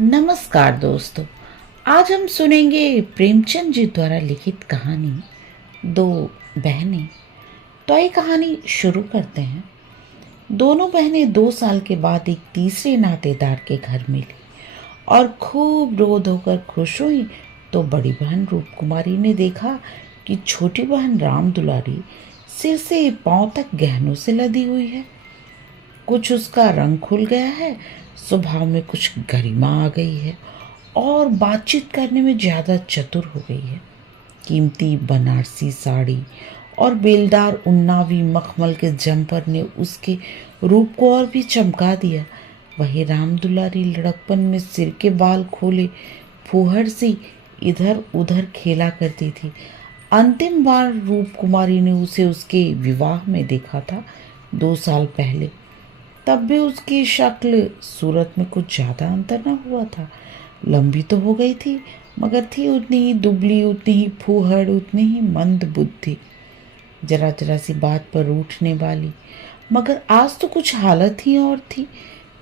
नमस्कार दोस्तों। आज हम सुनेंगे प्रेमचंद जी द्वारा लिखित कहानी दो बहनें। तो ये कहानी शुरू करते हैं। दोनों बहनें 2 साल के बाद एक तीसरे नातेदार के घर मिली और खूब रो धोकर खुश हुई। तो बड़ी बहन रूप कुमारी ने देखा कि छोटी बहन राम दुलारी सिर से पांव तक गहनों से लदी हुई है। कुछ उसका रंग खुल गया है, स्वभाव में कुछ गरिमा आ गई है और बातचीत करने में ज़्यादा चतुर हो गई है। कीमती बनारसी साड़ी और बेलदार उन्नावी मखमल के जंपर ने उसके रूप को और भी चमका दिया। वही राम दुलारी लड़कपन में सिर के बाल खोले फूहड़ सी इधर उधर खेला करती थी। अंतिम बार रूप कुमारी ने उसे उसके विवाह में देखा था, 2 साल पहले। तब भी उसकी शक्ल सूरत में कुछ ज़्यादा अंतर न हुआ था। लंबी तो हो गई थी, मगर थी उतनी ही दुबली, उतनी ही फूहड़, उतनी ही मंद बुद्धि, जरा जरा सी बात पर रूठने वाली। मगर आज तो कुछ हालत ही और थी,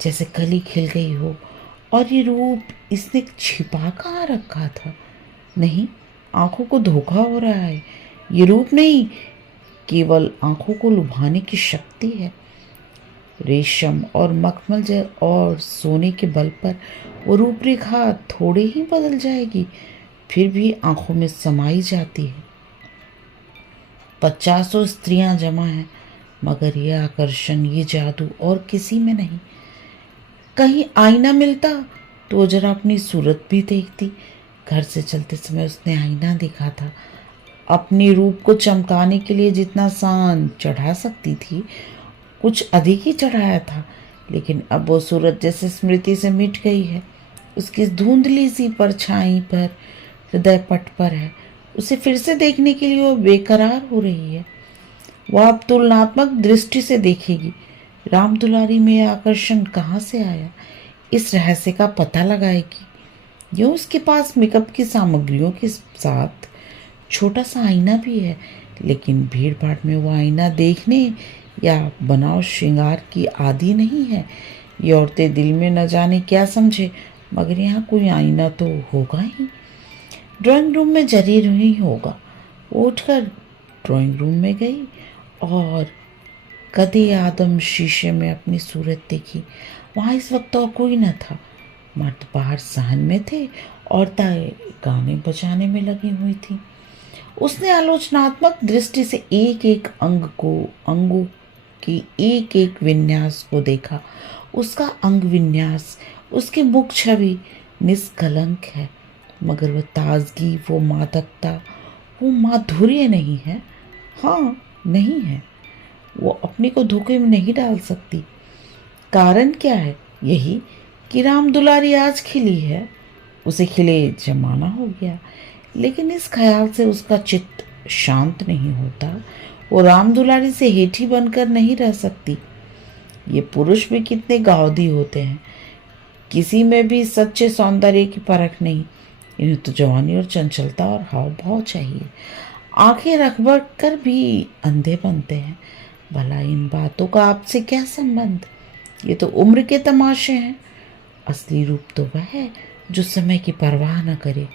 जैसे कली खिल गई हो। और ये रूप इसने छिपा कहाँ रखा था? नहीं, आंखों को धोखा हो रहा है। ये रूप नहीं, केवल आंखों को लुभाने की शक्ति है। रेशम और मखमल और सोने के बल पर वो रूपरेखा थोड़े ही बदल जाएगी, फिर भी आंखों में समाई जाती है। 50 स्त्रियां जमा हैं, मगर ये आकर्षण, ये जादू और किसी में नहीं। कहीं आईना मिलता तो जरा अपनी सूरत भी देखती। घर से चलते समय उसने आईना देखा था। अपनी रूप को चमकाने के लिए जितना सान चढ़ा सकती थी, कुछ अधिक ही चढ़ाया था। लेकिन अब वो सूरत जैसे स्मृति से मिट गई है। उसकी धुंधली सी परछाई पर, हृदय पट पर है। उसे फिर से देखने के लिए वो बेकरार हो रही है। वह अब तुलनात्मक दृष्टि से देखेगी। राम दुलारी में आकर्षण कहाँ से आया, इस रहस्य का पता लगाएगी। यूँ उसके पास मेकअप की सामग्रियों के साथ छोटा सा आईना भी है, लेकिन भीड़ भाड़ में वो आईना देखने या बनाव श्रृंगार की आदि नहीं है। ये औरतें दिल में न जाने क्या समझे, मगर यहाँ कोई आईना तो होगा ही। ड्राइंग रूम में जरूर ही होगा। वो उठकर ड्राइंग रूम में गई और कदे आदम शीशे में अपनी सूरत देखी। वहाँ इस वक्त और कोई न था। मर्द बाहर सहन में थे, औरतें गाने बजाने में लगी हुई थी। उसने आलोचनात्मक दृष्टि से एक एक अंगों की एक एक विन्यास को देखा। उसका अंग विन्यास, उसकी मुख छवि निष्कलंक है, मगर वह ताजगी, वो मादकता, वो माधुर्य नहीं है। हाँ, नहीं है। वो अपने को धोखे में नहीं डाल सकती। कारण क्या है? यही कि राम दुलारी आज खिली है। उसे खिले जमाना हो गया, लेकिन इस ख्याल से उसका चित्त शांत नहीं होता। वो राम दुलारी से हेठी बनकर नहीं रह सकती। ये पुरुष भी कितने गाउदी होते हैं, किसी में भी सच्चे सौंदर्य की परख नहीं। इन्हें तो जवानी और चंचलता और हाव भाव चाहिए। आंखें रख भर कर भी अंधे बनते हैं। भला इन बातों का आपसे क्या संबंध? ये तो उम्र के तमाशे हैं। असली रूप तो वह है जो समय की परवाह न करे।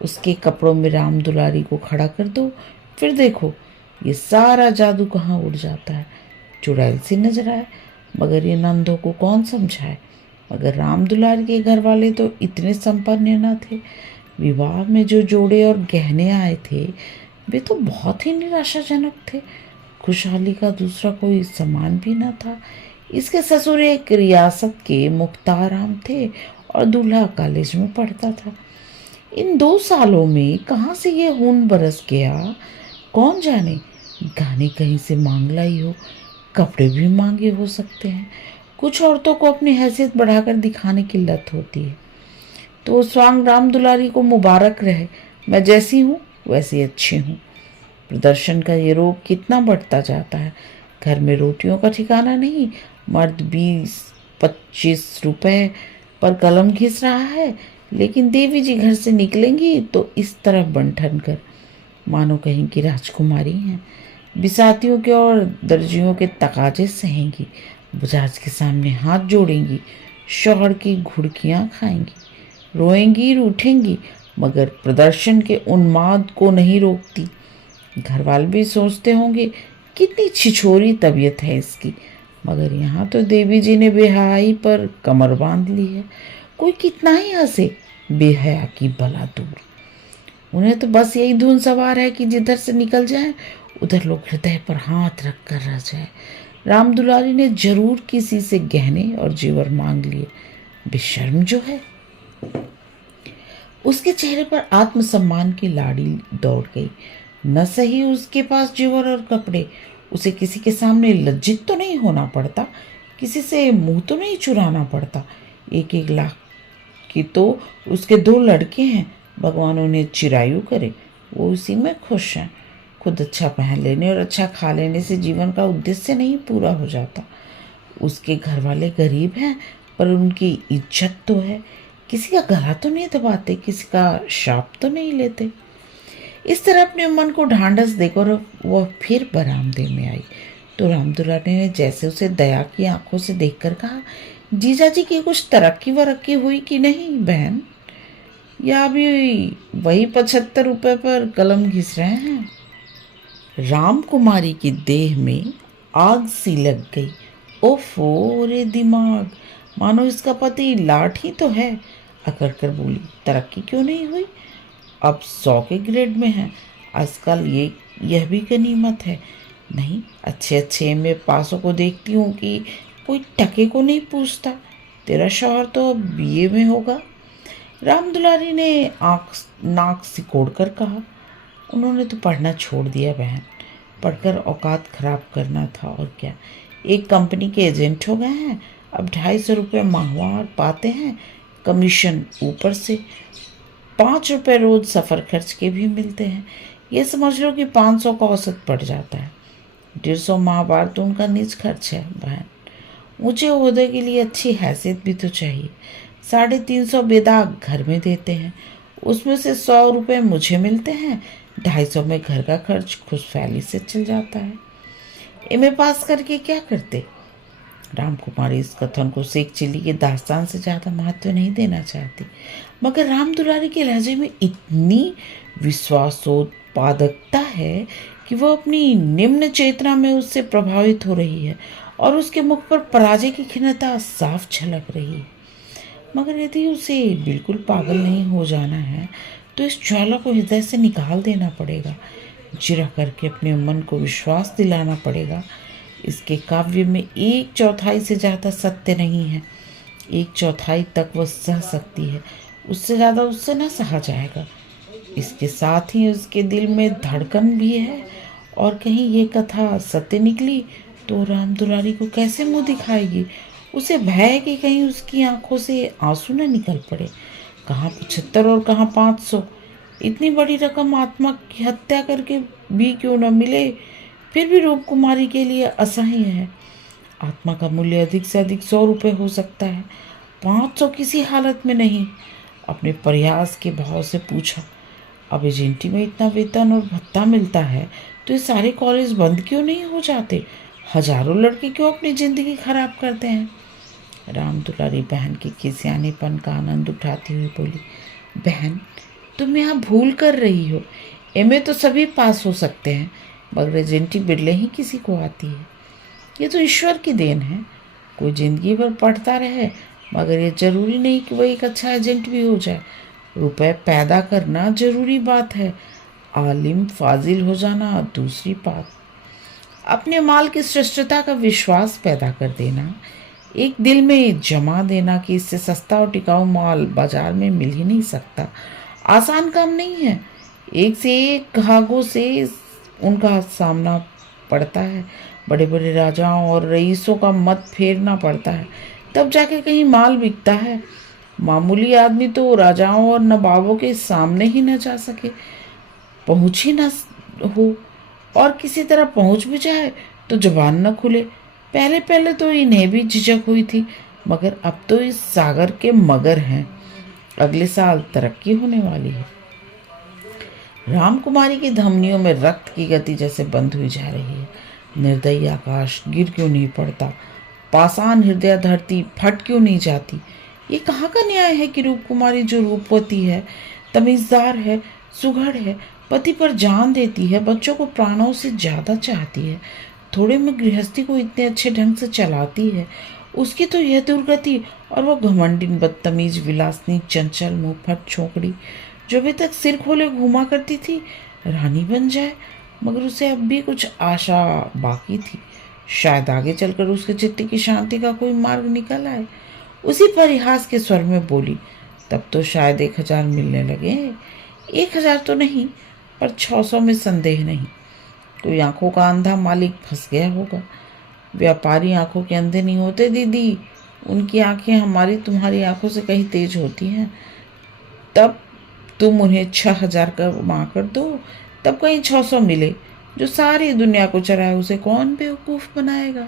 उसके कपड़ों में राम दुलारी को खड़ा कर दो, फिर देखो ये सारा जादू कहाँ उड़ जाता है। चुड़ैल सी नजर आए, मगर ये नंदों को कौन समझाए। मगर राम दुलारी के घर वाले तो इतने संपन्न न थे। विवाह में जो जोड़े और गहने आए थे, वे तो बहुत ही निराशाजनक थे। खुशहाली का दूसरा कोई सामान भी न था। इसके ससुर एक रियासत के मुख्ताराम थे और दूल्हा कॉलेज में पढ़ता था। इन 2 सालों में कहाँ से ये खून बरस गया, कौन जाने। गाने कहीं से मांग लाई हो, कपड़े भी मांगे हो सकते हैं। कुछ औरतों को अपनी हैसियत बढ़ाकर दिखाने की लत होती है। तो स्वांग राम दुलारी को मुबारक रहे। मैं जैसी हूँ वैसी अच्छी हूँ। प्रदर्शन का ये रोग कितना बढ़ता जाता है। घर में रोटियों का ठिकाना नहीं। मर्द 20-25 रुपए पर कलम घिस रहा है, लेकिन देवी जी घर से निकलेंगी तो इस तरह बंठन कर, मानो कहीं की राजकुमारी हैं। बिसातियों के और दर्जियों के तकाजे सहेंगी, बजाज के सामने हाथ जोड़ेंगी, शौहर की घुड़कियां खाएंगी, रोएंगी रूठेंगी, मगर प्रदर्शन के उन्माद को नहीं रोकती। घर वाले भी सोचते होंगे कितनी छिछोरी तबीयत है इसकी, मगर यहाँ तो देवी जी ने बेहयाई पर कमर बांध ली है। कोई कितना ही हंसे, बेहया की बला दूर। उन्हें तो बस यही धुन सवार है कि जिधर से निकल जाए उधर लोग हृदय पर हाथ रख कर रह जाए। राम दुलारी ने जरूर किसी से गहने और जेवर मांग लिए, बेशर्म जो है। उसके चेहरे पर आत्मसम्मान की लाड़ी दौड़ गई। न सही उसके पास जेवर और कपड़े, उसे किसी के सामने लज्जित तो नहीं होना पड़ता, किसी से मुंह तो नहीं चुराना पड़ता। 1-1 लाख की तो उसके 2 लड़के हैं, भगवान उन्हें चिरायु करे, वो उसी में खुश हैं। खुद अच्छा पहन लेने और अच्छा खा लेने से जीवन का उद्देश्य नहीं पूरा हो जाता। उसके घर वाले गरीब हैं पर उनकी इज्जत तो है, किसी का गला तो नहीं दबाते, किसी का शाप तो नहीं लेते। इस तरह अपने मन को ढांढस देकर वह फिर बरामदे में आई तो राम दुलारी ने जैसे उसे दया की आंखों से देखकर कहा, जीजा जी की कुछ तरक्की वरक्की हुई कि नहीं बहन, या अभी वही 75 रुपए पर कलम घिस रहे हैं। राम कुमारी की देह में आग सी लग गई। ओफो रे दिमाग, मानो इसका पति लाठी तो है। अकड़ कर बोली, तरक्की क्यों नहीं हुई, अब 100 के ग्रेड में है। आजकल यह भी गनीमत है। नहीं, अच्छे अच्छे में पासों को देखती हूँ कि कोई टके को नहीं पूछता। तेरा शौहर तो अब बीए में होगा। राम दुलारी ने नाक सिकोड़ कर कहा, उन्होंने तो पढ़ना छोड़ दिया बहन, पढ़कर औकात खराब करना था और क्या। एक कंपनी के एजेंट हो गए हैं, अब 250 रुपये माहवार पाते हैं, कमीशन ऊपर से 5 रुपये रोज सफ़र खर्च के भी मिलते हैं। ये समझ लो कि 500 का औसत पड़ जाता है। 150 माहवार तो उनका निज खर्च है बहन। ऊंचे ओहदे के लिए अच्छी हैसियत भी तो चाहिए। 350 बेदाग घर में देते हैं, उसमें से 100 रुपये मुझे मिलते हैं, 250 में घर का खर्च खुशफैली से चल जाता है। एमए पास करके क्या करते। रामकुमारी इस कथन को शेख चिल्ली के दास्तान से ज़्यादा महत्व नहीं देना चाहती, मगर राम दुलारी के लहजे में इतनी विश्वासोत्पादकता है कि वह अपनी निम्न चेतना में उससे प्रभावित हो रही है और उसके मुख पर पराजय की खिन्नता साफ झलक रही है। मगर यदि उसे बिल्कुल पागल नहीं हो जाना है तो इस ज्वाला को हृदय से निकाल देना पड़ेगा, जिरा करके अपने मन को विश्वास दिलाना पड़ेगा। इसके काव्य में 1/4 से ज़्यादा सत्य नहीं है। 1/4 तक वह सह सकती है, उससे ज़्यादा उससे न सहा जाएगा। इसके साथ ही उसके दिल में धड़कन भी है, और कहीं ये कथा सत्य निकली तो राम दुलारी को कैसे मुंह दिखाएगी। उसे भय है कि कहीं उसकी आंखों से आंसू न निकल पड़े। कहाँ 75 और कहाँ 500, इतनी बड़ी रकम आत्मा की हत्या करके भी क्यों न मिले, फिर भी रूप कुमारी के लिए असह्य है। आत्मा का मूल्य अधिक से अधिक 100 रुपये हो सकता है, 500 किसी हालत में नहीं। अपने प्रयास के भाव से पूछा, अब एजेंटी में इतना वेतन और भत्ता मिलता है तो ये सारे कॉलेज बंद क्यों नहीं हो जाते। हजारों लड़के क्यों अपनी ज़िंदगी खराब करते हैं। राम दुलारी बहन के खिसियानेपन का आनंद उठाती हुई बोली, बहन तुम यहाँ भूल कर रही हो। एमए तो सभी पास हो सकते हैं, मगर एजेंटी बिरले ही किसी को आती है। ये तो ईश्वर की देन है। कोई ज़िंदगी भर पढ़ता रहे, मगर ये जरूरी नहीं कि वह एक अच्छा एजेंट भी हो जाए। रुपए पैदा करना जरूरी बात है, आलिम फाजिल हो जाना दूसरी बात। अपने माल की श्रेष्ठता का विश्वास पैदा कर देना, एक दिल में जमा देना कि इससे सस्ता और टिकाऊ माल बाजार में मिल ही नहीं सकता, आसान काम नहीं है। एक से एक घाघों से उनका सामना पड़ता है। बड़े बड़े राजाओं और रईसों का मत फेरना पड़ता है, तब जाके कहीं माल बिकता है। मामूली आदमी तो राजाओं और नवाबों के सामने ही न जा सके, पहुँच ही न हो, और किसी तरह पहुँच भी जाए तो जबान न खुले। पहले पहले तो इन्हें भी झिझक हुई थी, मगर अब तो इस सागर के मगर हैं। अगले साल तरक्की होने वाली है। रामकुमारी की धमनियों में रक्त की गति जैसे बंद हुई जा रही है। निर्दयी आकाश गिर क्यों नहीं पड़ता। पाषाण हृदय धरती फट क्यों नहीं जाती। ये कहाँ का न्याय है कि रूप कुमारी जो रूपवती है, तमीज़दार है, सुघड़ है, पति पर जान देती है, बच्चों को प्राणों से ज़्यादा चाहती है, थोड़े में गृहस्थी को इतने अच्छे ढंग से चलाती है, उसकी तो यह दुर्गति। और वो घमंडिन, बदतमीज, विलासनी, चंचल, मुंहफट छोकरी जो अभी तक सिर खोले घूमा करती थी, रानी बन जाए। मगर उसे अब भी कुछ आशा बाकी थी। शायद आगे चलकर उसके चित्त की शांति का कोई मार्ग निकल आए। उसी परिहास के स्वर में बोली, तब तो शायद 1000 मिलने लगे। 1000 तो नहीं, पर 600 में संदेह नहीं। कोई आंखों का अंधा मालिक फंस गया होगा। व्यापारी आंखों के अंधे नहीं होते दीदी, उनकी आंखें हमारी तुम्हारी आंखों से कहीं तेज होती हैं। तब तुम उन्हें 6000 का माँ कर दो, तब कहीं 600 मिले। जो सारी दुनिया को चराए उसे कौन बेवकूफ़ बनाएगा।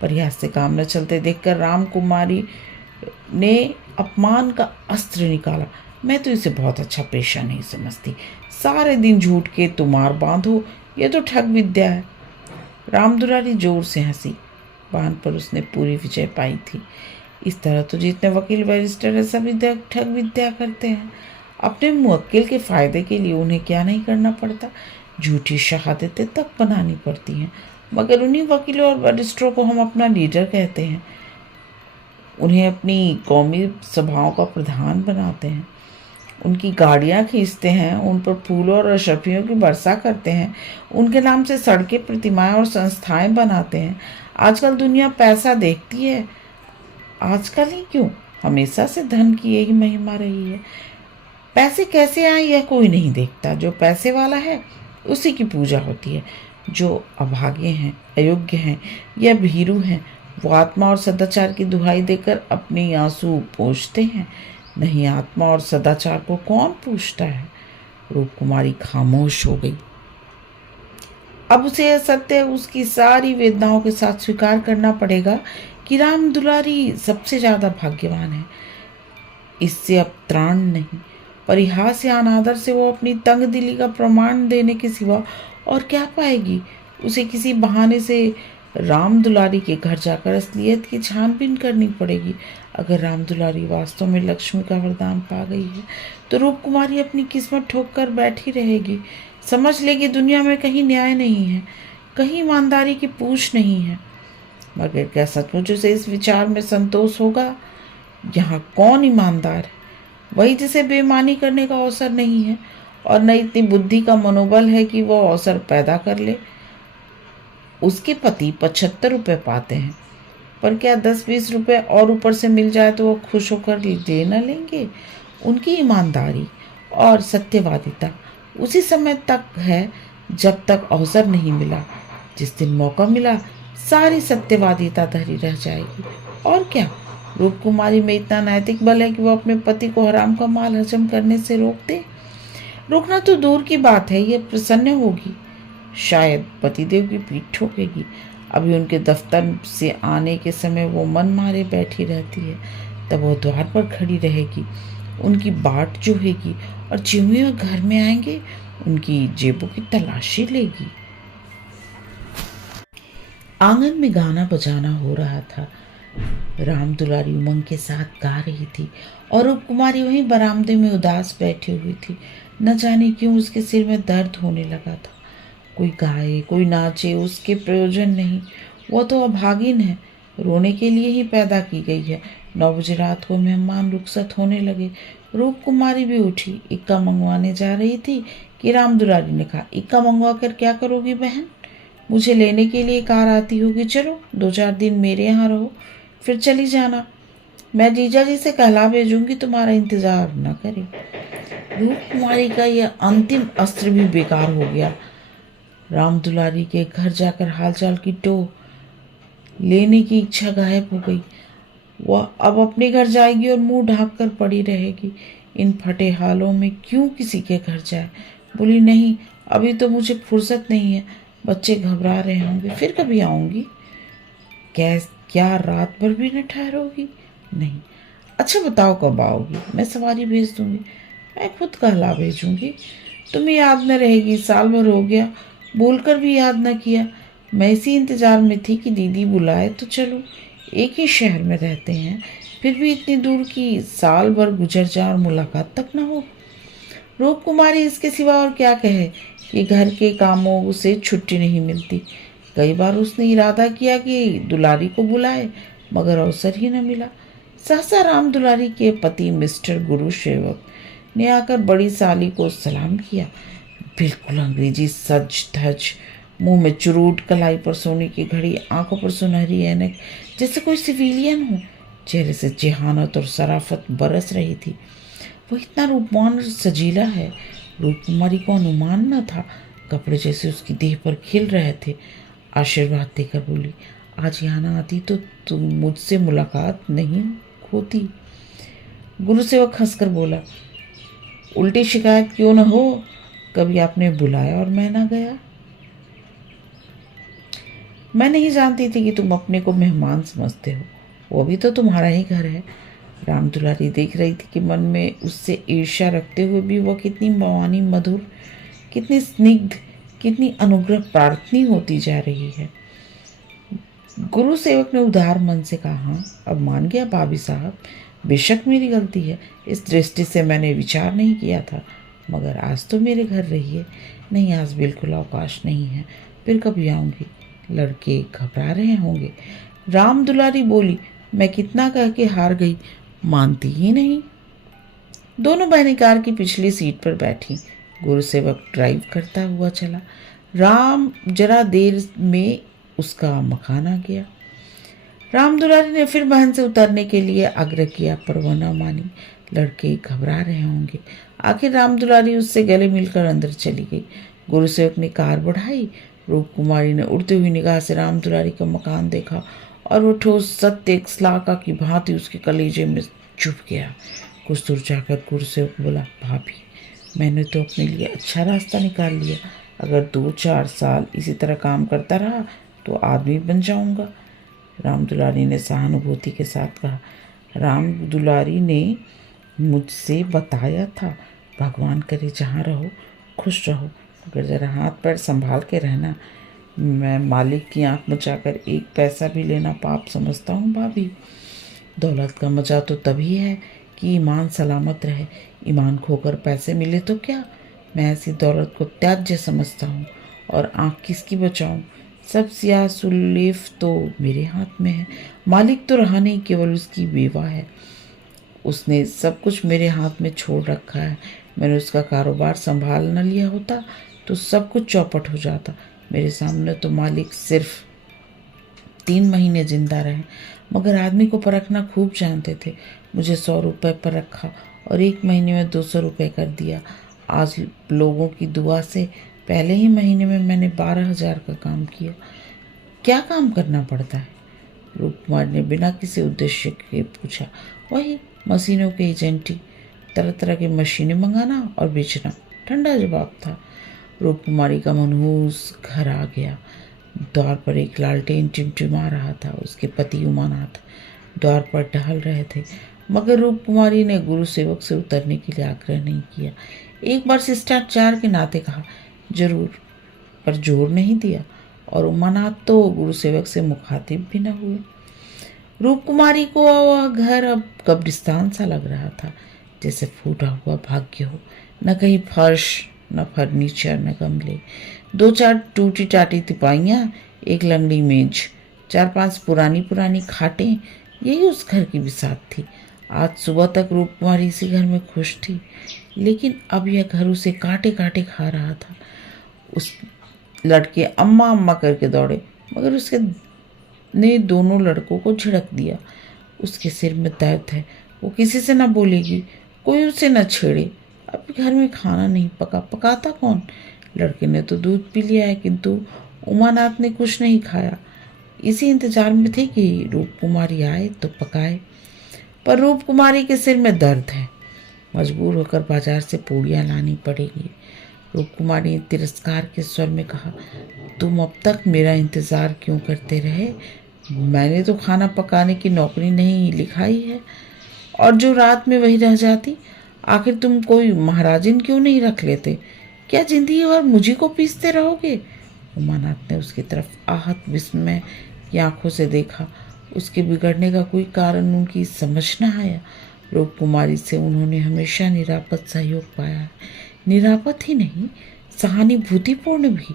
प्रयास से काम न चलते देखकर राम कुमारी ने अपमान का अस्त्र निकाला। मैं तो इसे बहुत अच्छा पेशा नहीं समझती। सारे दिन झूठ के तुमार बांधो, ये तो ठग विद्या है। राम दुलारी जोर से हंसी। बान पर उसने पूरी विजय पाई थी। इस तरह तो जितने वकील बैरिस्टर है सभी ठग विद्या करते हैं। अपने मुवक्किल के फायदे के लिए उन्हें क्या नहीं करना पड़ता। झूठी शहादतें तक बनानी पड़ती हैं, मगर उन्हीं वकीलों और बैरिस्टरों को हम अपना लीडर कहते हैं। उन्हें अपनी कौमी सभाओं का प्रधान बनाते हैं, उनकी गाड़ियाँ खींचते हैं, उन पर फूलों और अशर्फियों की वर्षा करते हैं, उनके नाम से सड़कें, प्रतिमाएं और संस्थाएं बनाते हैं। आजकल दुनिया पैसा देखती है। आजकल ही क्यों, हमेशा से धन की यही महिमा रही है। पैसे कैसे आए यह कोई नहीं देखता। जो पैसे वाला है उसी की पूजा होती है। जो अभागे हैं, अयोग्य हैं या भीरू हैं, वो आत्मा और सदाचार की दुहाई देकर अपने आंसू पोंछते हैं। नहीं, आत्मा और सदाचार को कौन पूछता है। रूप कुमारी खामोश हो गई। अब उसे यह सत्य उसकी सारी वेदनाओं के साथ स्वीकार करना पड़ेगा कि राम दुलारी सबसे ज़्यादा भाग्यवान है। इससे अब त्राण नहीं। परिहास या अनादर से वो अपनी तंग दिली का प्रमाण देने के सिवा और क्या पाएगी। उसे किसी बहाने से राम दुलारी के घर जाकर असलियत की छानबीन करनी पड़ेगी। अगर राम दुलारी वास्तव में लक्ष्मी का वरदान पा गई है तो रूप कुमारी अपनी किस्मत ठोक कर बैठी रहेगी। समझ लेगी दुनिया में कहीं न्याय नहीं है, कहीं ईमानदारी की पूछ नहीं है। मगर क्या सचमुच उसे इस विचार में संतोष होगा? यहाँ कौन ईमानदार है? वही जिसे बेईमानी करने का अवसर नहीं है और न इतनी बुद्धि का मनोबल है कि वो अवसर पैदा कर ले। उसके पति 75 रुपये पाते हैं, पर क्या 10-20 रुपये और ऊपर से मिल जाए तो वो खुश होकर दे न लेंगे। उनकी ईमानदारी और सत्यवादिता उसी समय तक है जब तक अवसर नहीं मिला। जिस दिन मौका मिला सारी सत्यवादिता धरी रह जाएगी। और क्या, रूप कुमारी में इतना नैतिक बल है कि वो अपने पति को हराम का माल हजम करने से रोक दे। रोकना तो दूर की बात है, ये प्रसन्न होगी, शायद पतिदेव की पीठ ठोकेगी। अभी उनके दफ्तर से आने के समय वो मन मारे बैठी रहती है, तब वो द्वार पर खड़ी रहेगी, उनकी बाट जोहेगी और ज्यों ही घर में आएंगे उनकी जेबों की तलाशी लेगी। आंगन में गाना बजाना हो रहा था। राम दुलारी उमंग के साथ गा रही थी और रूप कुमारी वहीं बरामदे में उदास बैठी हुई थी। न जाने क्यों उसके सिर में दर्द होने लगा था। कोई गाए कोई नाचे उसके प्रयोजन नहीं। वो तो अभागिन है, रोने के लिए ही पैदा की गई है। 9 बजे रात को मेहमान रुखसत होने लगे। रूप कुमारी भी उठी, इक्का मंगवाने जा रही थी कि राम दुलारी ने कहा, इक्का मंगवा कर क्या करोगी बहन? मुझे लेने के लिए कार आती होगी, चलो 2-4 दिन मेरे यहाँ रहो, फिर चली जाना। मैं जीजा जी से कहला भेजूंगी, तुम्हारा इंतजार न करे। रूप कुमारी का यह अंतिम अस्त्र भी बेकार हो गया। राम दुलारी के घर जाकर हालचाल की टो लेने की इच्छा गायब हो गई। वह अब अपने घर जाएगी और मुंह ढांक कर पड़ी रहेगी। इन फटे हालों में क्यों किसी के घर जाए? बोली, नहीं, अभी तो मुझे फुर्सत नहीं है, बच्चे घबरा रहे होंगे, फिर कभी आऊँगी। क्या रात भर भी न ठहरोगी? नहीं। अच्छा बताओ कब आओगी? मैं सवारी भेज दूंगी, मैं खुद कहला भेजूंगी। तुम्हें याद न रहेगी, साल भर हो गया, बोलकर भी याद न किया। मैं इसी इंतजार में थी कि दीदी बुलाए तो चलो। एक ही शहर में रहते हैं, फिर भी इतनी दूर की साल भर गुजर जाए और मुलाकात तक ना हो। रूप कुमारी इसके सिवा और क्या कहे कि घर के कामों से छुट्टी नहीं मिलती। कई बार उसने इरादा किया कि दुलारी को बुलाए, मगर अवसर ही न मिला। सहसा राम दुलारी के पति मिस्टर गुरु सेवक ने आकर बड़ी साली को सलाम किया। बिल्कुल अंग्रेजी सज धज, मुंह में चुरूट, कलाई पर सोने की घड़ी, आंखों पर सुनहरी ऐनक, जैसे कोई सिविलियन हो। चेहरे से जेहानत और सराफत बरस रही थी। वो इतना रूपवान और सजीला है, रूप कुमारी को अनुमान न था। कपड़े जैसे उसकी देह पर खिल रहे थे। आशीर्वाद देकर बोली, आज यहाँ ना आती तो तुम मुझसे मुलाकात नहीं होती। गुरु सेवक हंसकर बोला, उल्टी शिकायत क्यों न हो, कभी आपने बुलाया और मैं ना गया। मैं नहीं जानती थी कि तुम अपने को मेहमान समझते हो, वो भी तो तुम्हारा ही घर है। राम दुलारी देख रही थी कि मन में उससे ईर्ष्या रखते हुए भी वह कितनी मवानी मधुर, कितनी स्निग्ध, कितनी अनुग्रह प्रार्थनी होती जा रही है। गुरु सेवक ने उदार मन से कहा, हाँ अब मान गया भाभी साहब, बेशक मेरी गलती है। इस दृष्टि से मैंने विचार नहीं किया था, मगर आज तो मेरे घर रही है। नहीं, आज बिल्कुल अवकाश नहीं है, फिर कभी आऊँगी। लड़के घबरा रहे होंगे। राम दुलारी बोली, मैं कितना कह के हार गई, मानती ही नहीं। दोनों बहनें कार की पिछली सीट पर बैठी। गुरु सेवक ड्राइव करता हुआ चला। राम जरा देर में उसका मकान आ गया। राम दुलारी ने फिर बहन से उतरने के लिए आग्रह किया, पर वह न मानी। लड़के घबरा रहे होंगे। आखिर राम दुलारी उससे गले मिलकर अंदर चली गई। गुरु सेवक ने कार बढ़ाई। रूप कुमारी ने उड़ती हुई निगाह से राम दुलारी का मकान देखा और वो ठोस सत्य एक स्लाका की भांति उसके कलेजे में चुभ गया। कुछ दूर जाकर गुरु सेवक बोला, भाभी मैंने तो अपने लिए अच्छा रास्ता निकाल लिया। अगर 2-4 साल इसी तरह काम करता रहा तो आदमी बन जाऊंगा। राम दुलारी ने सहानुभूति के साथ कहा, राम दुलारी ने मुझसे बताया था, भगवान करे जहाँ रहो खुश रहो, अगर ज़रा हाथ पैर संभाल के रहना। मैं मालिक की आंख मचाकर एक पैसा भी लेना पाप समझता हूँ भाभी। दौलत का मजा तो तभी है कि ईमान सलामत रहे। ईमान खोकर पैसे मिले तो क्या, मैं ऐसी दौलत को त्याज्य समझता हूँ। और आंख किसकी बचाऊँ, सब सियाह सुलेफ तो मेरे हाथ में है। मालिक तो रहा नहीं, केवल उसकी बेवा है। उसने सब कुछ मेरे हाथ में छोड़ रखा है। मैंने उसका कारोबार संभाल न लिया होता तो सब कुछ चौपट हो जाता। मेरे सामने तो मालिक सिर्फ 3 महीने जिंदा रहे, मगर आदमी को परखना खूब जानते थे। मुझे 100 रुपये पर रखा और 1 महीने में 200 रुपये कर दिया। आज लोगों की दुआ से पहले ही महीने में मैंने 12,000 का काम किया। क्या काम करना पड़ता है? रूप कुमार ने बिना किसी उद्देश्य के पूछा। वही मशीनों के एजेंटी, तरह तरह की मशीनें मंगाना और बेचना, ठंडा जवाब था। रूप कुमारी का मनहूस घर आ गया। द्वार पर एक लालटेन टिमटिमा रहा था। उसके पति उमानाथ द्वार पर टहल रहे थे, मगर रूप कुमारी ने गुरु सेवक से उतरने के लिए आग्रह नहीं किया। एक बार शिष्टाचार के नाते कहा, जरूर, पर जोर नहीं दिया, और उमानाथ तो गुरु सेवक से मुखातिब भी न हुए। रूप कुमारी को वह घर अब कब्रिस्तान सा लग रहा था, जैसे फूटा हुआ भाग्य हो। न कहीं फर्श, न फर्नीचर, न गमले। 2-4 टूटी टाटी तिपाइयाँ, एक लंगड़ी मेज, 4-5 पुरानी पुरानी खाटें, यही उस घर की बिसात थी। आज सुबह तक रूप कुमारी इसी घर में खुश थी, लेकिन अब यह घर उसे काटे काटे खा रहा था। उस लड़के अम्मा अम्मा करके दौड़े, मगर उसके ने दोनों लड़कों को झिड़क दिया। उसके सिर में दर्द है, वो किसी से ना बोलेगी, कोई उसे न छेड़े। अब घर में खाना नहीं पका, पकाता कौन? लड़के ने तो दूध पी लिया है, किंतु उमानाथ ने कुछ नहीं खाया। इसी इंतजार में थे कि रूप कुमारी आए तो पकाए, पर रूप कुमारी के सिर में दर्द है, मजबूर होकर बाजार से पूड़ियाँ लानी पड़ेगी। रूप कुमारी ने तिरस्कार के स्वर में कहा, तुम अब तक मेरा इंतज़ार क्यों करते रहे? मैंने तो खाना पकाने की नौकरी नहीं लिखाई है, और जो रात में वही रह जाती। आखिर तुम कोई महाराजिन क्यों नहीं रख लेते? क्या जिंदगी भर मुझी को पीसते रहोगे? उमानाथ ने उसकी तरफ आहत विस्मय की आंखों से देखा। उसके बिगड़ने का कोई कारण उनकी समझ न आया। रूप कुमारी से उन्होंने हमेशा निरापद सहयोग पाया है। निरापद ही नहीं, सहानुभूतिपूर्ण भी।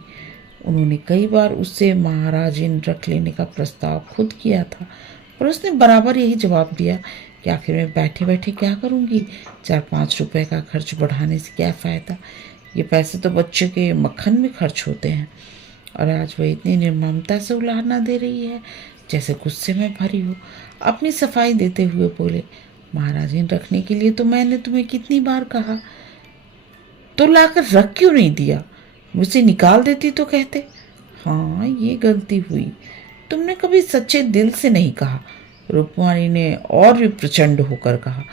उन्होंने कई बार उससे महाराजिन रख लेने का प्रस्ताव खुद किया था, पर उसने बराबर यही जवाब दिया कि आखिर मैं बैठे बैठे क्या करूँगी, 4-5 रुपए का खर्च बढ़ाने से क्या फ़ायदा। ये पैसे तो बच्चे के मक्खन में खर्च होते हैं। और आज वह इतनी निर्ममता से उलाहना दे रही है जैसे गुस्से में भरी हो। अपनी सफाई देते हुए बोले, महाराजिन रखने के लिए तो मैंने तुम्हें कितनी बार कहा, तो लाकर रख क्यों नहीं दिया? मुझसे निकाल देती तो कहते। हाँ, ये गलती हुई। तुमने कभी सच्चे दिल से नहीं कहा। रूपकुमारी ने और भी प्रचंड होकर कहा,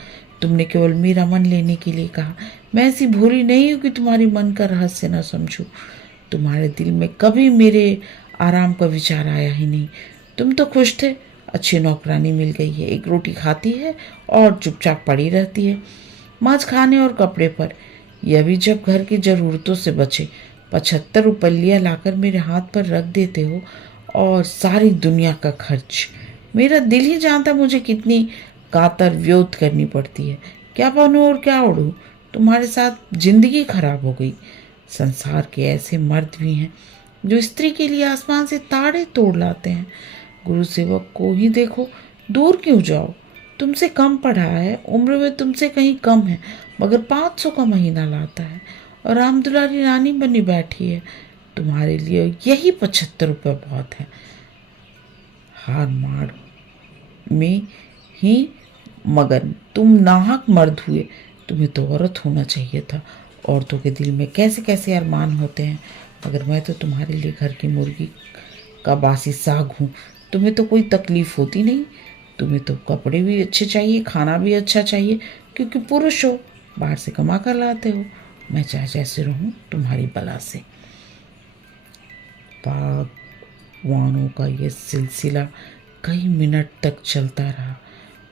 तुमने केवल मेरा मन लेने के लिए कहा। मैं ऐसी भोली नहीं हूं कि तुम्हारी मन का रहस्य न समझूं। तुम्हारे दिल में कभी मेरे आराम का विचार आया ही नहीं। तुम तो खुश थे, अच्छी नौकरानी मिल गई है, एक रोटी खाती है और चुपचाप पड़ी रहती है, मांस खाने और कपड़े पर। यह भी जब घर की जरूरतों से बचे। 75 रुपया लाकर मेरे हाथ पर रख देते हो और सारी दुनिया का खर्च। मेरा दिल ही जानता मुझे कितनी कातर व्योत करनी पड़ती है। क्या पहनूं और क्या ओढ़ूं? तुम्हारे साथ जिंदगी खराब हो गई। संसार के ऐसे मर्द भी हैं जो स्त्री के लिए आसमान से तारे तोड़ लाते हैं। गुरु सेवक को ही देखो, दूर क्यों जाओ? तुमसे कम पढ़ा है, उम्र में तुमसे कहीं कम है, मगर 500 का महीना लाता है और राम दुलारी रानी बनी बैठी है। तुम्हारे लिए यही 75 रुपये बहुत है। हार मार में ही मगन तुम नाहक मर्द हुए। तुम्हें तो औरत होना चाहिए था। औरतों के दिल में कैसे कैसे अरमान होते हैं, मगर मैं तो तुम्हारे लिए घर की मुर्गी का बासी साग हूँ। तुम्हें तो कोई तकलीफ होती नहीं। तुम्हें तो कपड़े भी अच्छे चाहिए, खाना भी अच्छा चाहिए, क्योंकि पुरुष हो, बाहर से कमा कर लाते हो। मैं चाहे जैसे रहूं तुम्हारी बला से। बागवानों का यह सिलसिला कई मिनट तक चलता रहा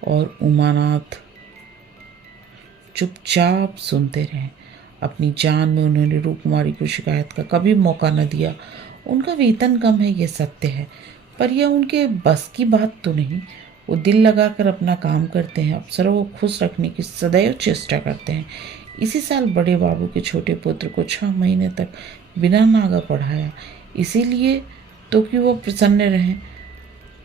और उमानाथ चुपचाप सुनते रहे। अपनी जान में उन्होंने रूपकुमारी को शिकायत का कभी मौका न दिया। उनका वेतन कम है, ये सत्य है, पर यह उनके बस की बात तो नहीं। वो दिल लगाकर अपना काम करते हैं, अफसरों को खुश रखने की सदैव चेष्टा करते हैं। इसी साल बड़े बाबू के छोटे पुत्र को 6 महीने तक बिना नागा पढ़ाया, इसीलिए तो कि वो प्रसन्न रहें।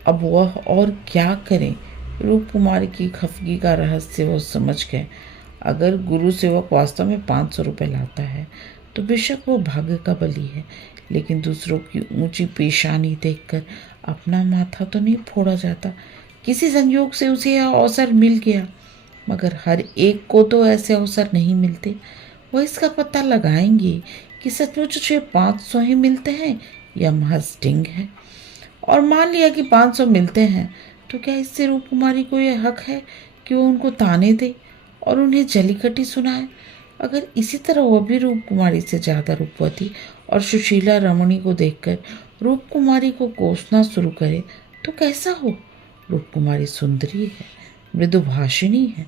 अब वह और क्या करें? रूपकुमारी की खफगी का रहस्य वो समझ गए। अगर गुरु सेवक वास्तव में 500 रुपये लाता है तो बेशक वो भाग्य का बली है, लेकिन दूसरों की ऊंची पेशानी देखकर अपना माथा तो नहीं फोड़ा जाता। किसी संयोग से उसे यह अवसर मिल गया, मगर हर एक को तो ऐसे अवसर नहीं मिलते। वह इसका पता लगाएंगे कि सचमुच उसे 500 ही मिलते हैं या महज ढिंग है। और मान लिया कि 500 मिलते हैं, तो क्या इससे रूपकुमारी को यह हक है कि वो उनको ताने दे और उन्हें जलीकटी सुनाए? अगर इसी तरह वह भी रूपकुमारी से ज़्यादा रूपवती और सुशीला रमणी को देखकर रूपकुमारी को कोसना शुरू करे तो कैसा हो? रूपकुमारी सुंदरी है, मृदुभाषिणी है,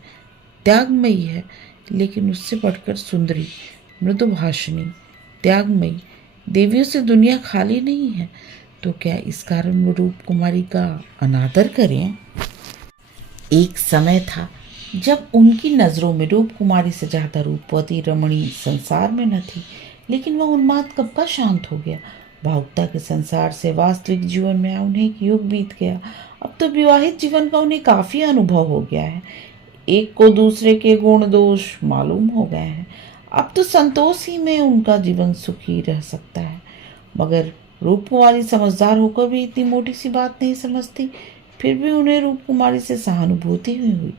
त्यागमयी है, लेकिन उससे बढ़कर सुंदरी, मृदुभाषिणी, त्यागमयी देवियों से दुनिया खाली नहीं है। तो क्या इस कारण वो रूपकुमारी का अनादर करें? एक समय था जब उनकी नज़रों में रूपकुमारी से ज़्यादा रूपवती रमणी संसार में न थी, लेकिन वह उन्माद कब का शांत हो गया। भावुकता के संसार से वास्तविक जीवन में उन्हें एक युग बीत गया। अब तो विवाहित जीवन का उन्हें काफ़ी अनुभव हो गया है। एक को दूसरे के गुण दोष मालूम हो गए हैं। अब तो संतोष ही में उनका जीवन सुखी रह सकता है। मगर रूपकुमारी समझदार होकर भी इतनी मोटी सी बात नहीं समझती। फिर भी उन्हें रूपकुमारी से सहानुभूति हुई।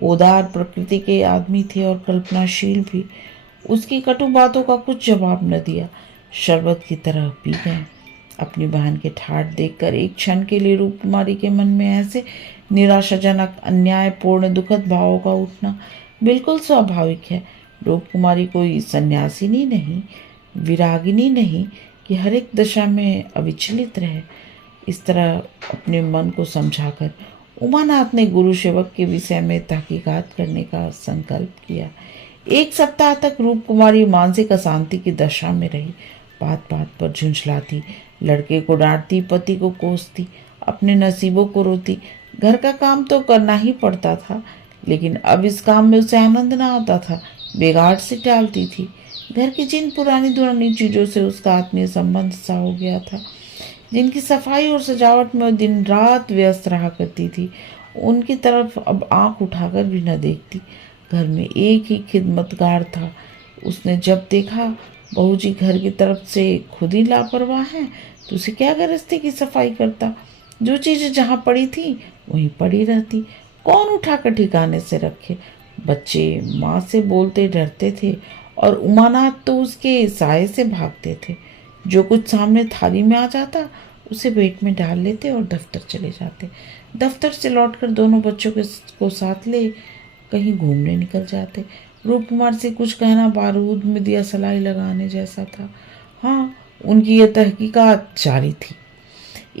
वो उदार प्रकृति के आदमी थे और कल्पनाशील भी। उसकी कटु बातों का कुछ जवाब न दिया, शरबत की तरह पी गए। अपनी बहन के ठाठ देखकर एक क्षण के लिए रूपकुमारी के मन में ऐसे निराशाजनक, अन्यायपूर्ण, दुखद भावों का उठना बिल्कुल स्वाभाविक है। रूपकुमारी कोई सन्यासिनी नहीं, विरागिनी नहीं कि हर एक दशा में अविचलित रहे। इस तरह अपने मन को समझाकर उमानाथ ने गुरु सेवक के विषय में तहकीकात करने का संकल्प किया। 1 सप्ताह तक रूपकुमारी मानसिक अशांति की दशा में रही। बात बात पर झुंझलाती, लड़के को डांटती, पति को कोसती, अपने नसीबों को रोती। घर का काम तो करना ही पड़ता था, लेकिन अब इस काम में उसे आनंद ना आता था, बिगाड़ से टालती थी। घर की जिन पुरानी दुरानी चीज़ों से उसका आत्मीय संबंध सा हो गया था, जिनकी सफाई और सजावट में वो दिन रात व्यस्त रहा करती थी, उनकी तरफ अब आंख उठाकर भी न देखती। घर में एक ही खिदमतगार था। उसने जब देखा बहू जी घर की तरफ से खुद ही लापरवाह हैं, तो उसे क्या गरजती की सफाई करता। जो चीज़ें जहाँ पड़ी थी वहीं पड़ी रहती, कौन उठाकर ठिकाने से रखे। बच्चे माँ से बोलते डरते थे और उमानाथ तो उसके साय से भागते थे। जो कुछ सामने थाली में आ जाता उसे पेट में डाल लेते और दफ्तर चले जाते। दफ्तर से लौटकर दोनों बच्चों को साथ ले कहीं घूमने निकल जाते। रूप कुमार से कुछ कहना बारूद में दिया सलाई लगाने जैसा था। हाँ, उनकी यह तहकीकात जारी थी।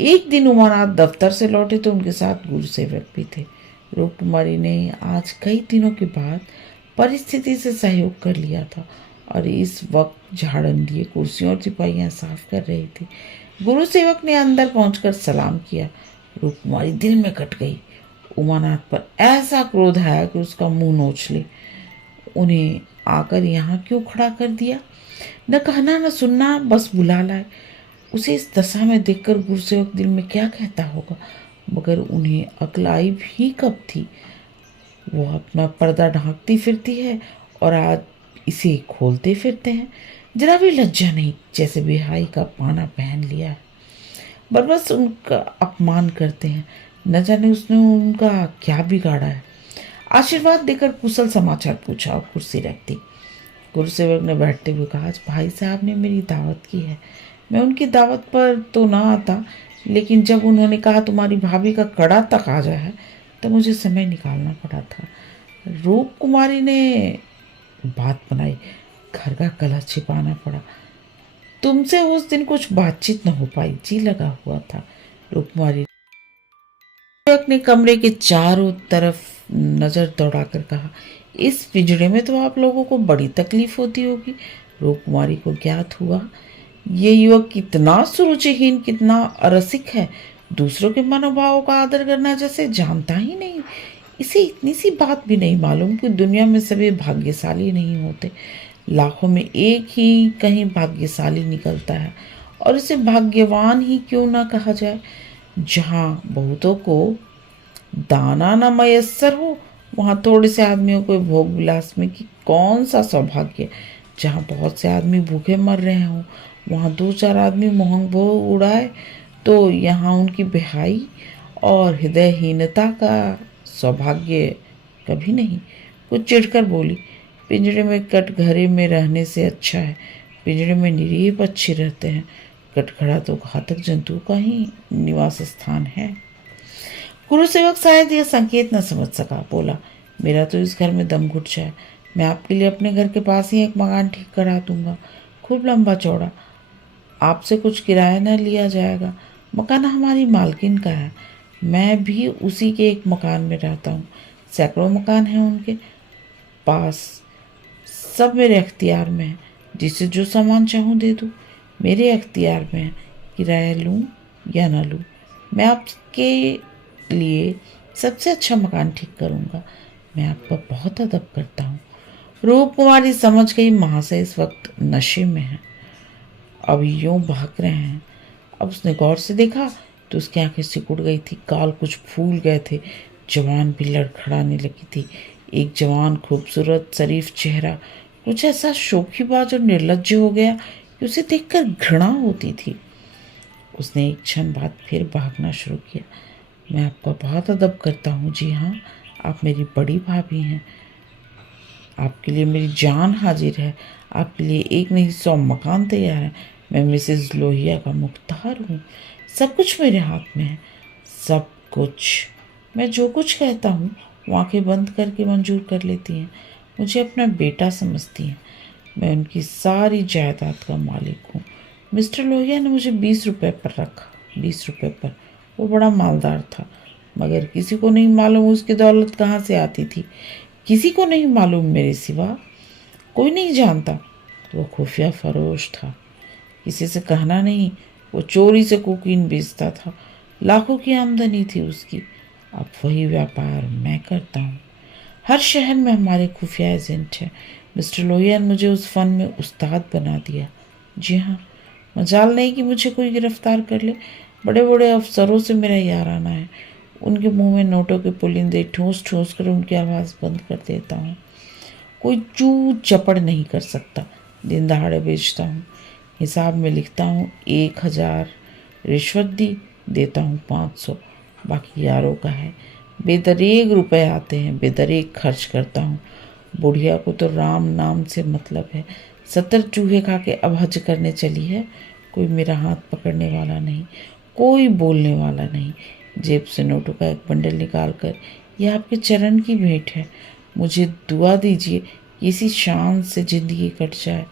एक दिन उमानाथ दफ्तर से लौटे तो उनके साथ गुरु सेवक भी थे। रूप कुमारी ने आज कई दिनों के बाद परिस्थिति से सहयोग कर लिया था और इस वक्त झाड़न लिए कुर्सियों और सिपाहियाँ साफ कर रही थी। गुरु सेवक ने अंदर पहुंचकर सलाम किया। रूप कुमारी दिल में कट गई। उमानाथ पर ऐसा क्रोध आया कि उसका मुंह नोच ले। उन्हें आकर यहाँ क्यों खड़ा कर दिया? न कहना न सुनना, बस बुला लाए। उसे इस दशा में देखकर गुरुसेवक दिल में क्या कहता होगा, मगर उन्हें अक्ल आई भी कब थी। वो अपना पर्दा ढांकती फिरती है और आज इसे खोलते फिरते हैं। जरा भी लज्जा नहीं, जैसे बेहाई का पाना पहन लिया है। बस उनका अपमान करते हैं, न जाने उसने उनका क्या बिगाड़ा है। आशीर्वाद देकर कुशल समाचार पूछा और कुर्सी रख दी। गुरुसेवक ने बैठते हुए कहा, आज भाई साहब ने मेरी दावत की है। मैं उनकी दावत पर तो ना आता, लेकिन जब उन्होंने कहा तुम्हारी भाभी का कड़ा तकाजा है तो मुझे समय निकालना पड़ा था। रूप कुमारी ने बात बनाई, घर का कलह छिपाना पड़ा। तुमसे उस दिन कुछ बातचीत न हो पाई, जी लगा हुआ था। रूप कुमारी ने कमरे के चारों तरफ नजर दौड़ाकर कहा, इस पिंजड़े में तो आप लोगों को बड़ी तकलीफ होती होगी। रूप कुमारी को ज्ञात हुआ ये युवक कितना सुरुचिहीन, कितना अरसिक है। दूसरों के मनोभावों का आदर करना जैसे जानता ही नहीं। इसे इतनी सी बात भी नहीं मालूम कि दुनिया में सभी भाग्यशाली नहीं होते। लाखों में एक ही कहीं भाग्यशाली निकलता है, और इसे भाग्यवान ही क्यों ना कहा जाए। जहाँ बहुतों को दाना न मयस्सर हो, वहाँ थोड़े से आदमियों को भोग विलास में कि कौन सा सौभाग्य। जहाँ बहुत से आदमी भूखे मर रहे हों, वहाँ दो चार आदमी मोहंग भोग उड़ाए तो यहाँ उनकी बेहाई और हृदयहीनता का सौभाग्य कभी नहीं। कुछ चिढ़कर बोली, पिंजरे में कटघरे में रहने से अच्छा है। पिंजरे में निरीह पक्षी रहते हैं, कटघरा तो घातक जंतु का ही निवास स्थान है। गुरुसेवक शायद यह संकेत न समझ सका, बोला, मेरा तो इस घर में दम घुट जाए। मैं आपके लिए अपने घर के पास ही एक मकान ठीक करा दूंगा, खूब लंबा चौड़ा। आपसे कुछ किराया न लिया जाएगा। मकान हमारी मालकिन का है। मैं भी उसी के एक मकान में रहता हूँ। सैकड़ों मकान हैं उनके पास, सब मेरे अख्तियार में है। जिसे जो सामान चाहूँ दे दूँ, मेरे अख्तियार में है। किराया लूँ या ना लूँ, मैं आपके लिए सबसे अच्छा मकान ठीक करूँगा। मैं आपका बहुत अदब करता हूँ। रूप कुमारी समझ गई महाशय इस वक्त नशे में है, अब यूं भाग रहे हैं। अब उसने गौर से देखा तो उसकी आंखें सिकुड़ गई थी, गाल कुछ फूल गए थे, जवान भी लड़खड़ाने लगी थी। एक जवान खूबसूरत शरीफ चेहरा कुछ ऐसा शोखीबाज और निर्लज्ज हो गया कि उसे देखकर घृणा होती थी। उसने एक क्षण बाद फिर भागना शुरू किया। मैं आपका बहुत अदब करता हूँ, जी हाँ, आप मेरी बड़ी भाभी हैं। आपके लिए मेरी जान हाजिर है। आपके लिए एक नहीं 100 मकान तैयार है। मैं मिसेस लोहिया का मुख्तार हूँ। सब कुछ मेरे हाथ में है, सब कुछ। मैं जो कुछ कहता हूँ वो आंखें बंद करके मंजूर कर लेती हैं। मुझे अपना बेटा समझती हैं। मैं उनकी सारी जायदाद का मालिक हूँ। मिस्टर लोहिया ने मुझे 20 रुपये पर रखा, 20 रुपये पर। वो बड़ा मालदार था, मगर किसी को नहीं मालूम उसकी दौलत कहाँ से आती थी। किसी को नहीं मालूम मेरे सिवा, कोई नहीं जानता। वो खुफिया फरोश था, किसी से कहना नहीं। वो चोरी से कोकीन बेचता था, लाखों की आमदनी थी उसकी। अब वही व्यापार मैं करता हूँ। हर शहर में हमारे खुफिया एजेंट हैं। मिस्टर लोहिया ने मुझे उस फन में उस्ताद बना दिया। जी हाँ, मजाल नहीं कि मुझे कोई गिरफ्तार कर ले। बड़े बड़े अफसरों से मेरा याराना है। उनके मुंह में नोटों के पुलिंदे ठूस ठूस कर उनकी आवाज़ बंद कर देता हूँ। कोई चू चपड़ नहीं कर सकता। दिन दहाड़े बेचता हूँ, हिसाब में लिखता हूँ 1,000, रिश्वत दी, देता हूँ 500, बाकी यारों का है। बेदरेग रुपए आते हैं, बेदरेग खर्च करता हूँ। बुढ़िया को तो राम नाम से मतलब है। 70 चूहे खा के अब हज करने चली है। कोई मेरा हाथ पकड़ने वाला नहीं, कोई बोलने वाला नहीं। जेब से नोटों का एक बंडल निकाल कर, यह आपके चरण की भेंट है, मुझे दुआ दीजिए कि इसी शान से जिंदगी कट जाए।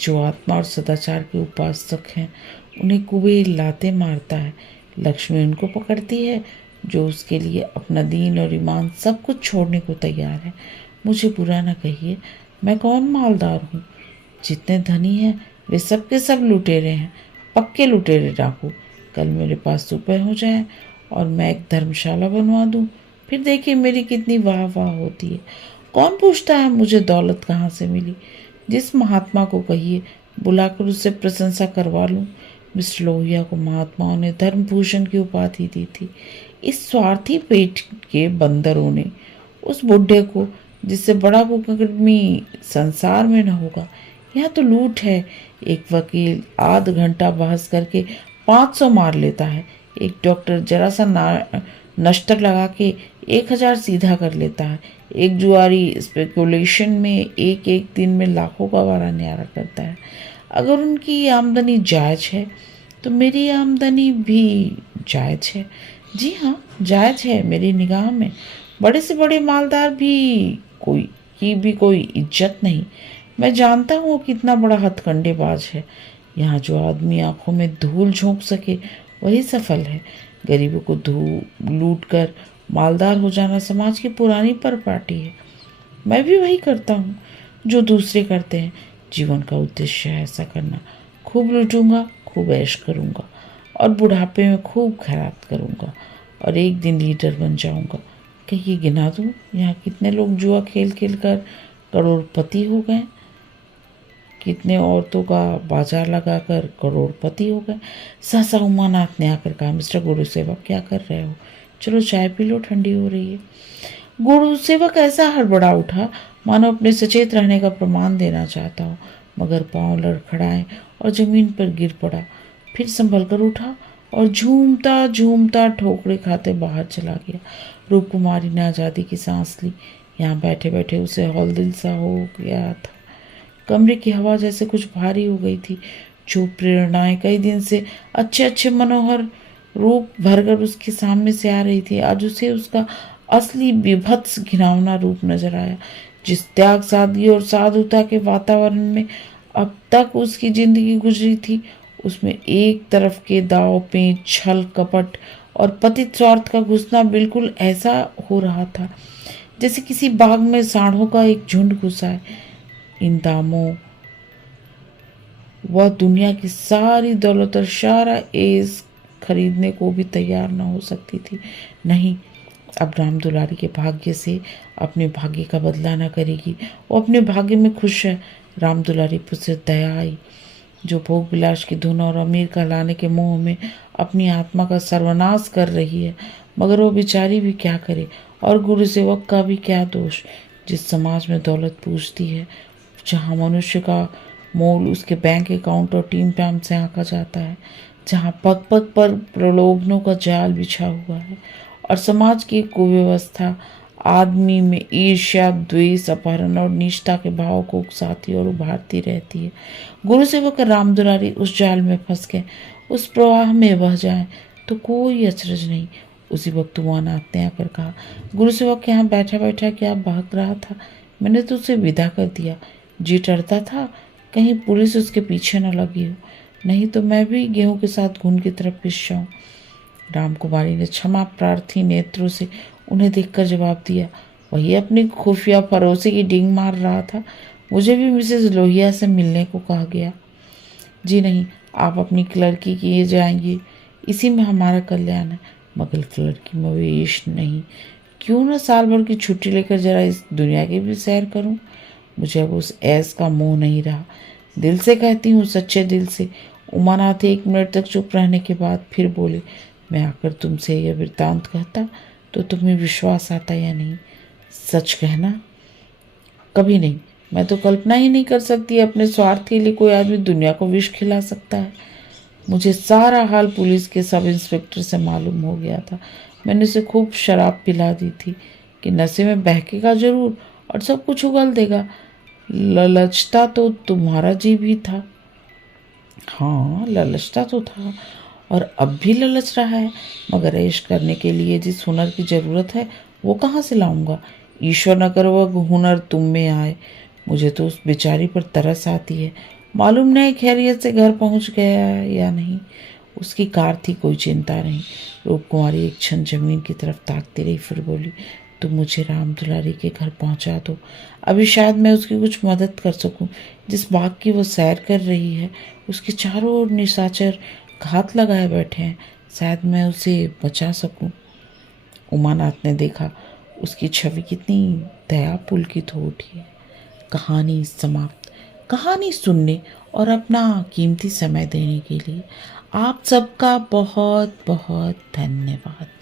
जो आत्मा और सदाचार के उपासक हैं उन्हें कुबेर लाते मारता है, लक्ष्मी उनको पकड़ती है जो उसके लिए अपना दीन और ईमान सब कुछ छोड़ने को तैयार है। मुझे बुरा ना कहिए, मैं कौन मालदार हूँ। जितने धनी हैं वे सब के सब लुटेरे हैं, पक्के लुटेरे डाकू। कल मेरे पास रुपए हो जाए और मैं एक धर्मशाला बनवा दूँ, फिर देखिए मेरी कितनी वाह वाह होती है। कौन पूछता है मुझे दौलत कहाँ से मिली। जिस महात्मा को कहिए बुलाकर उससे प्रशंसा करवा लूँ। मिस्टर लोहिया को महात्माओं ने धर्मभूषण की उपाधि दी थी। इस स्वार्थी पेट के बंदरों ने उस बुढ़े को, जिससे बड़ा मुकदमी संसार में न होगा। यहाँ तो लूट है। एक वकील आध घंटा बहस करके 500 मार लेता है। एक डॉक्टर जरा सा नश्तर लगा के 1,000 सीधा कर लेता है। एक जुआरी स्पेकुलेशन में एक एक दिन में लाखों का वारा न्यारा करता है। अगर उनकी आमदनी जायज है तो मेरी आमदनी भी जायज है। जी हाँ, जायज है मेरी निगाह में। बड़े से बड़े मालदार भी कोई इज्जत नहीं। मैं जानता हूँ कितना बड़ा हथकंडेबाज है। यहाँ जो आदमी आंखों में धूल झोंक सके वही सफल है। गरीबों को लूट कर मालदार हो जाना समाज की पुरानी परिपाटी है। मैं भी वही करता हूँ जो दूसरे करते हैं। जीवन का उद्देश्य है ऐसा करना। खूब लूटूंगा, खूब ऐश करूँगा और बुढ़ापे में खूब खैरात करूँगा और एक दिन लीडर बन जाऊँगा। कहिए गिना दूँ यहाँ कितने लोग जुआ खेल खेल कर करोड़पति हो गए, कितने औरतों का बाजार लगाकर करोड़पति हो गए। सहसा उमानाथ ने आकर कहा, मिस्टर गुरु सेवक क्या कर रहे हो, चलो चाय पी लो, ठंडी हो रही है। गुरु सेवक ऐसा हड़बड़ा उठा मानो अपने सचेत रहने का प्रमाण देना चाहता हो, मगर पांव लड़खड़ाए और जमीन पर गिर पड़ा। फिर संभल कर उठा और झूमता झूमता ठोकरे खाते बाहर चला गया। रूप कुमारी ने आज़ादी की सांस ली। यहाँ बैठे बैठे उसे हौलदिल सा हो गया था। कमरे की हवा जैसे कुछ भारी हो गई थी। जो प्रेरणाएं कई दिन से अच्छे अच्छे मनोहर रूप भरकर उसके सामने से आ रही थी, आज उसे उसका असली विभत्स घिनौना रूप नजर आया। जिस त्याग, सादगी और साधुता के वातावरण में अब तक उसकी जिंदगी गुजरी थी, उसमें एक तरफ के दाव पेच, छल कपट और पतित स्वार्थ का घुसना बिल्कुल ऐसा हो रहा था जैसे किसी बाग में सांडों का एक झुंड घुसा है। इन दामों वह दुनिया की सारी दौलत और सारा एस खरीदने को भी तैयार न हो सकती थी। नहीं, अब राम दुलारी के भाग्य से अपने भाग्य का बदला न करेगी। वो अपने भाग्य में खुश है। राम दुलारी पर से दया आई, जो भोग विलास की धुन और अमीर कहलाने के मोह में अपनी आत्मा का सर्वनाश कर रही है। मगर वो बेचारी भी क्या करे, और गुरु सेवक का भी क्या दोष। जिस समाज में दौलत पूछती है, जहाँ मनुष्य का मोल उसके बैंक अकाउंट और टीम पैम से आंका जाता है, जहाँ पग पग पर प्रलोभनों का जाल बिछा हुआ है और समाज की कुव्यवस्था आदमी में ईर्ष्या, द्वेष, अपहरण और निष्ठा के भाव को उकसाती और उभारती रहती है। गुरु सेवक राम दुलारी उस जाल में फंस गए, उस प्रवाह में बह जाए तो कोई अचरज नहीं। उसी वक्त उमानाथ ने आकर कहा, गुरु सेवक यहाँ बैठा बैठा क्या बहक रहा था, मैंने तो उसे विदा कर दिया। जी डरता था कहीं पुलिस उसके पीछे न लगी हो, नहीं तो मैं भी गेहूं के साथ घुन की तरफ पिस जाऊं। रामकुमारी ने क्षमा प्रार्थी नेत्रों से उन्हें देखकर जवाब दिया, वही अपनी खुफिया फरोसी की डींग मार रहा था। मुझे भी मिसेस लोहिया से मिलने को कहा गया। जी नहीं, आप अपनी क्लर्की किए जाएंगे, इसी में हमारा कल्याण है। मगर लड़की मवेश नहीं, क्यों ना साल भर की छुट्टी लेकर जरा इस दुनिया की भी सैर करूं। मुझे अब उस ऐस का मोह नहीं रहा। दिल से कहती हूँ, सच्चे दिल से। उमानाथ 1 मिनट तक चुप रहने के बाद फिर बोले, मैं आकर तुमसे यह वृत्तांत कहता तो तुम्हें विश्वास आता या नहीं? सच कहना। कभी नहीं। मैं तो कल्पना ही नहीं कर सकती अपने स्वार्थ के लिए कोई आदमी दुनिया को विष खिला सकता है। मुझे सारा हाल पुलिस के सब इंस्पेक्टर से मालूम हो गया था। मैंने उसे खूब शराब पिला दी थी कि नशे में बहकेगा जरूर और सब कुछ उगल देगा। ललचता तो तुम्हारा जी भी था। हाँ, ललचता तो था और अब भी ललच रहा है, मगर ऐश करने के लिए जिस हुनर की ज़रूरत है वो कहाँ से लाऊंगा? ईश्वर न करे वह हुनर तुम में आए। मुझे तो उस बेचारी पर तरस आती है। मालूम नहीं खैरियत से घर पहुंच गया या नहीं। उसकी कार थी, कोई चिंता नहीं। रूपकुमारी एक क्षण जमीन की तरफ ताकती रही, फिर बोली, तुम मुझे राम दुलारी के घर पहुंचा दो। अभी शायद मैं उसकी कुछ मदद कर सकूं। जिस बाग की वो सैर कर रही है उसके चारों ओर निशाचर घात लगाए बैठे हैं। शायद मैं उसे बचा सकूं। उमानाथ ने देखा उसकी छवि कितनी दया पुलकित हो उठी है। कहानी समाप्त। कहानी सुनने और अपना कीमती समय देने के लिए आप सबका बहुत बहुत धन्यवाद।